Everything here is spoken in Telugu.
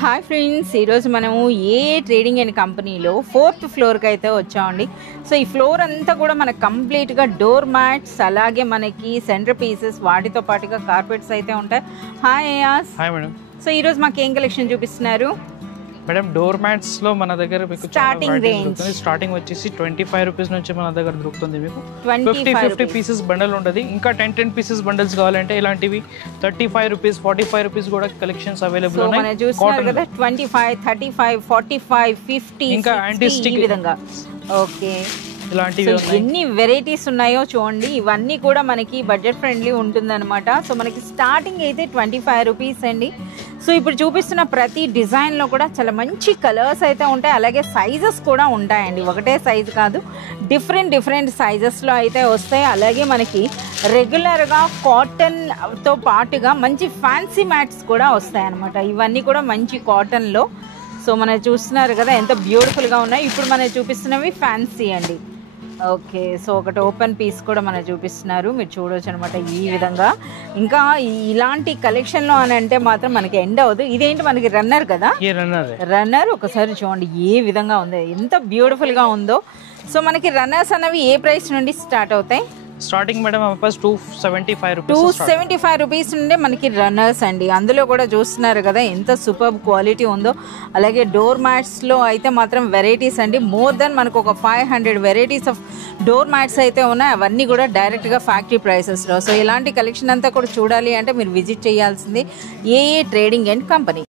హాయ్ ఫ్రెండ్స్, ఈరోజు మనము ట్రేడింగ్ అండ్ కంపెనీలో 4th ఫ్లోర్కి అయితే వచ్చామండి. సో ఈ ఫ్లోర్ అంతా కూడా మనకు కంప్లీట్గా డోర్ మ్యాట్స్, అలాగే మనకి సెంటర్ పీసెస్, వాటితో పాటుగా కార్పెట్స్ అయితే ఉంటాయి. Hi Ayaz. Hi madam. So ఈరోజు మాకు ఏం కలెక్షన్ చూపిస్తున్నారు మేడం? డోర్ మ్యాట్స్ లో మన దగ్గర మీకు స్టార్టింగ్ వచ్చేసి 25 రూపీస్ నుంచి మన దగ్గర దొరుకుతుంది. మీకు 50 పీసెస్ బండల్ ఉంటుంది. ఇంకా 10 పీసెస్ బండల్స్ కావాలంటే ఇలాంటివి 35 రూపీస్, 45 రూపీస్ కూడా కలెక్షన్స్ అవైలబుల్ ఉన్నాయి. 25, 35, 45, 50 ఇంకా యాంటీ విధంగా. ఓకే, ఇలాంటివి ఎన్ని వెరైటీస్ ఉన్నాయో చూడండి. ఇవన్నీ కూడా మనకి బడ్జెట్ ఫ్రెండ్లీ ఉంటుందన్నమాట. సో మనకి స్టార్టింగ్ అయితే 25 రూపీస్ అండి. సో ఇప్పుడు చూపిస్తున్న ప్రతి డిజైన్లో కూడా చాలా మంచి కలర్స్ అయితే ఉంటాయి, అలాగే సైజెస్ కూడా ఉంటాయండి. ఒకటే సైజు కాదు, డిఫరెంట్ సైజెస్లో అయితే వస్తాయి. అలాగే మనకి రెగ్యులర్గా కాటన్తో పాటుగా మంచి ఫ్యాన్సీ మ్యాట్స్ కూడా వస్తాయి అన్నమాట. ఇవన్నీ కూడా మంచి కాటన్లో. సో మనం చూస్తున్నారు కదా ఎంత బ్యూటిఫుల్గా ఉన్నాయి. ఇప్పుడు మనం చూపిస్తున్నవి ఫ్యాన్సీ అండి. ఓకే, సో ఒకటి ఓపెన్ పీస్ కూడా మనం చూపిస్తున్నారు, మీరు చూడవచ్చు అనమాట ఈ విధంగా. ఇంకా ఇలాంటి కలెక్షన్లో అని అంటే మాత్రం మనకి ఎండ్ అవ్వదు. ఇదేంటి మనకి రన్నర్ కదా, రన్నర్ ఒకసారి చూడండి ఏ విధంగా ఉందో, ఎంత బ్యూటిఫుల్గా ఉందో. సో మనకి రన్నర్స్ అనేవి ఏ ప్రైస్ నుండి స్టార్ట్ అవుతాయి? స్టార్టింగ్ మేడం 275 రూపీస్ నుండి మనకి రన్నర్స్ అండి. అందులో కూడా చూస్తున్నారు కదా ఎంత సూపర్ క్వాలిటీ ఉందో. అలాగే డోర్ మ్యాట్స్లో అయితే మాత్రం వెరైటీస్ అండి, మోర్ దెన్ మనకు ఒక 500 వెరైటీస్ ఆఫ్ డోర్ మ్యాట్స్ అయితే ఉన్నాయి. అవన్నీ కూడా డైరెక్ట్గా ఫ్యాక్టరీ ప్రైసెస్లో. సో ఇలాంటి కలెక్షన్ అంతా కూడా చూడాలి అంటే మీరు విజిట్ చేయాల్సింది ట్రేడింగ్ అండ్ కంపెనీ.